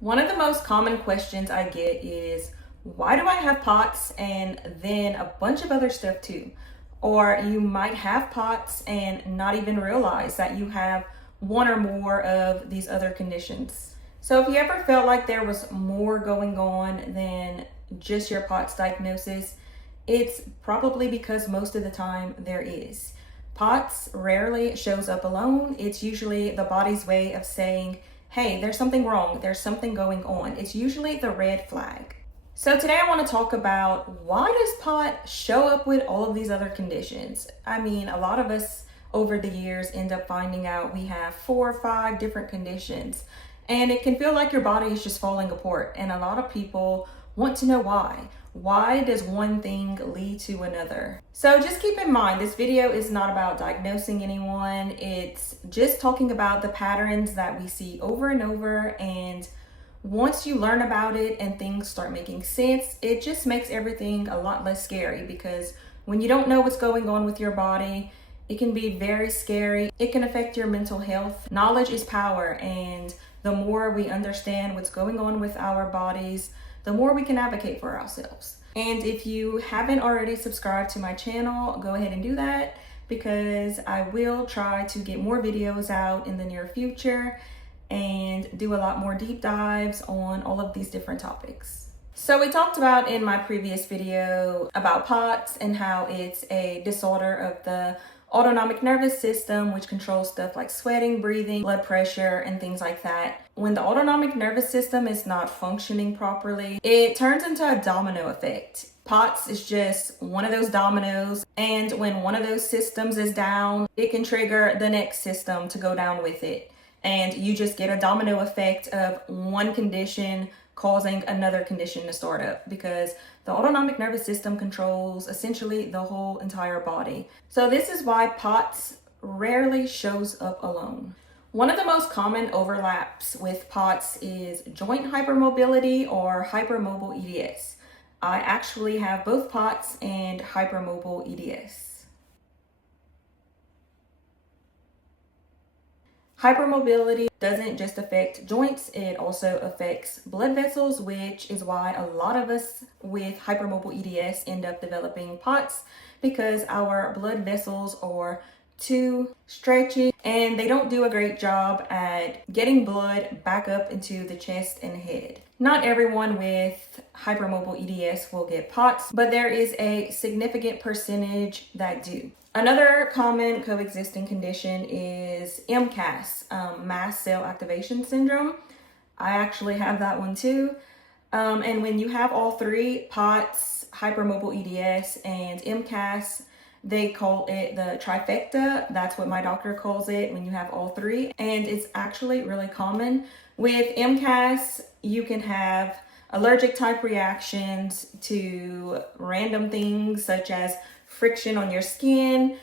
One of the most common questions I get is, why do I have POTS and then a bunch of other stuff too? Or you might have POTS and not even realize that you have one or more of these other conditions. So if you ever felt like there was more going on than just your POTS diagnosis, it's probably because most of the time there is. POTS rarely shows up alone. It's usually the body's way of saying, hey, there's something wrong, there's something going on. It's usually the red flag. So today I want to talk about, why does POT show up with all of these other conditions? I mean, a lot of us over the years end up finding out we have 4 or 5 different conditions, and it can feel like your body is just falling apart, and a lot of people want to know why. Why does one thing lead to another? So just keep in mind, this video is not about diagnosing anyone. It's just talking about the patterns that we see over and over. And once you learn about it and things start making sense, it just makes everything a lot less scary, because when you don't know what's going on with your body, it can be very scary. It can affect your mental health. Knowledge is power, and the more we understand what's going on with our bodies, the more we can advocate for ourselves. And if you haven't already subscribed to my channel, go ahead and do that, because I will try to get more videos out in the near future and do a lot more deep dives on all of these different topics. So we talked about in my previous video about POTS and how it's a disorder of the autonomic nervous system, which controls stuff like sweating, breathing, blood pressure, and things like that. When the autonomic nervous system is not functioning properly, it turns into a domino effect. POTS is just one of those dominoes, and when one of those systems is down, it can trigger the next system to go down with it. And you just get a domino effect of one condition causing another condition to start up, because the autonomic nervous system controls essentially the whole entire body. So this is why POTS rarely shows up alone. One of the most common overlaps with POTS is joint hypermobility or hypermobile EDS. I actually have both POTS and hypermobile EDS. Hypermobility doesn't just affect joints, it also affects blood vessels, which is why a lot of us with hypermobile EDS end up developing POTS, because our blood vessels are too stretchy and they don't do a great job at getting blood back up into the chest and head. Not everyone with hypermobile EDS will get POTS, but there is a significant percentage that do. Another common coexisting condition is MCAS, mast cell activation syndrome. I actually have that one too. And when you have all three, POTS, hypermobile EDS, and MCAS, they call it the trifecta. That's what my doctor calls it when you have all three. And it's actually really common. With MCAS, you can have allergic type reactions to random things such as friction on your skin,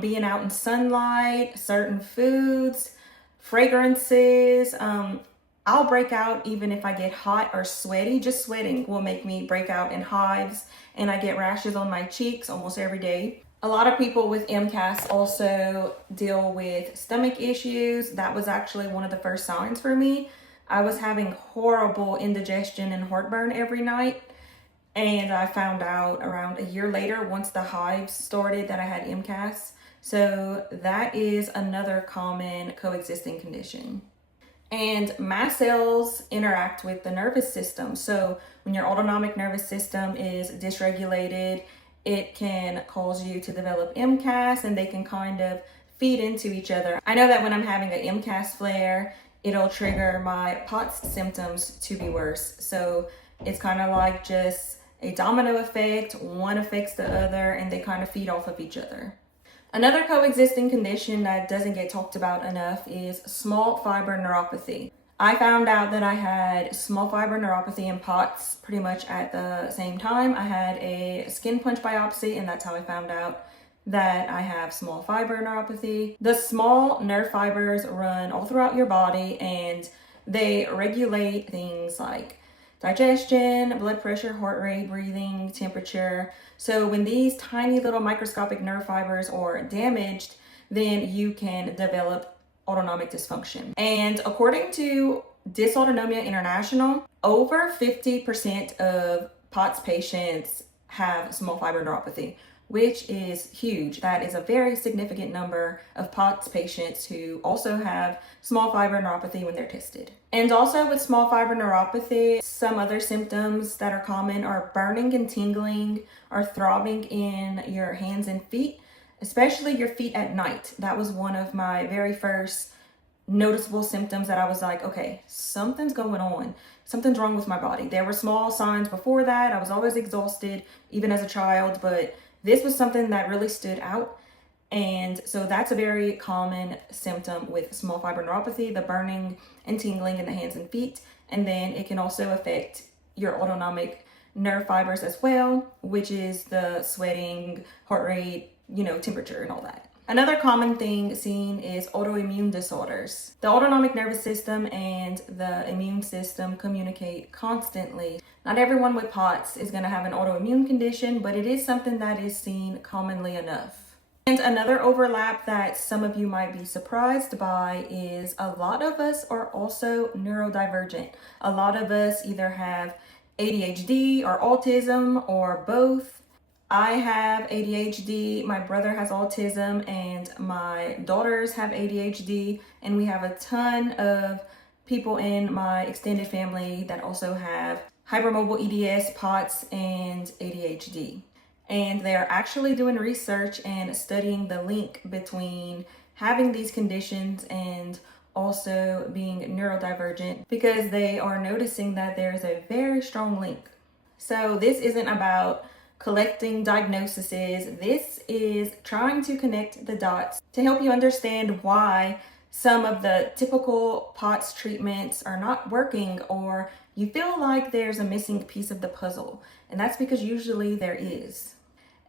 being out in sunlight, certain foods, fragrances. I'll break out even if I get hot or sweaty. Just sweating will make me break out in hives, and I get rashes on my cheeks almost every day. A lot of people with MCAS also deal with stomach issues. That was actually one of the first signs for me. I was having horrible indigestion and heartburn every night. And I found out around a year later, once the hives started, that I had MCAS. So that is another common coexisting condition. And mast cells interact with the nervous system. So when your autonomic nervous system is dysregulated, it can cause you to develop MCAS, and they can kind of feed into each other. I know that when I'm having an MCAS flare, it'll trigger my POTS symptoms to be worse. So it's kind of like just a domino effect. One affects the other, and they kind of feed off of each other. Another coexisting condition that doesn't get talked about enough is small fiber neuropathy. I found out that I had small fiber neuropathy and POTS pretty much at the same time. I had a skin punch biopsy, and that's how I found out that I have small fiber neuropathy. The small nerve fibers run all throughout your body, and they regulate things like digestion, blood pressure, heart rate, breathing, temperature. So when these tiny little microscopic nerve fibers are damaged, then you can develop autonomic dysfunction. And according to Dysautonomia International, over 50% of POTS patients have small fiber neuropathy, which is huge. That is a very significant number of POTS patients who also have small fiber neuropathy when they're tested. And also with small fiber neuropathy, some other symptoms that are common are burning and tingling or throbbing in your hands and feet, especially your feet at night. That was one of my very first noticeable symptoms that I was like, okay, something's going on. Something's wrong with my body. There were small signs before that. I was always exhausted, even as a child, but this was something that really stood out. And so that's a very common symptom with small fiber neuropathy, the burning and tingling in the hands and feet. And then it can also affect your autonomic nerve fibers as well, which is the sweating, heart rate, temperature and all that. Another common thing seen is autoimmune disorders. The autonomic nervous system and the immune system communicate constantly. Not everyone with POTS is going to have an autoimmune condition, but it is something that is seen commonly enough. And another overlap that some of you might be surprised by is a lot of us are also neurodivergent. A lot of us either have ADHD or autism or both. I have ADHD, my brother has autism, and my daughters have ADHD, and we have a ton of people in my extended family that also have hypermobile EDS, POTS, and ADHD. And they're actually doing research and studying the link between having these conditions and also being neurodivergent, because they are noticing that there's a very strong link. So this isn't about collecting diagnoses. This is trying to connect the dots to help you understand why some of the typical POTS treatments are not working, or you feel like there's a missing piece of the puzzle. And that's because usually there is.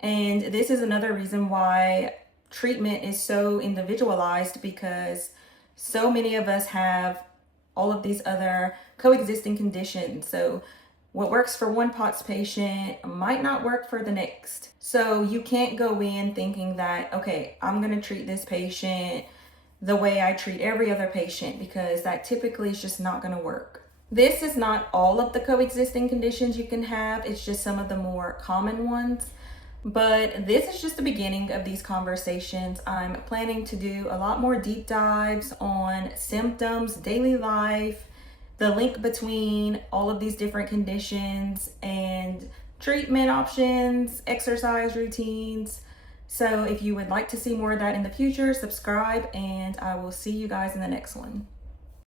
And this is another reason why treatment is so individualized, because so many of us have all of these other coexisting conditions. So what works for one POTS patient might not work for the next. So you can't go in thinking that, okay, I'm going to treat this patient the way I treat every other patient, because that typically is just not going to work. This is not all of the coexisting conditions you can have. It's just some of the more common ones. But this is just the beginning of these conversations. I'm planning to do a lot more deep dives on symptoms, daily life, the link between all of these different conditions, and treatment options, exercise routines. So if you would like to see more of that in the future, subscribe, and I will see you guys in the next one.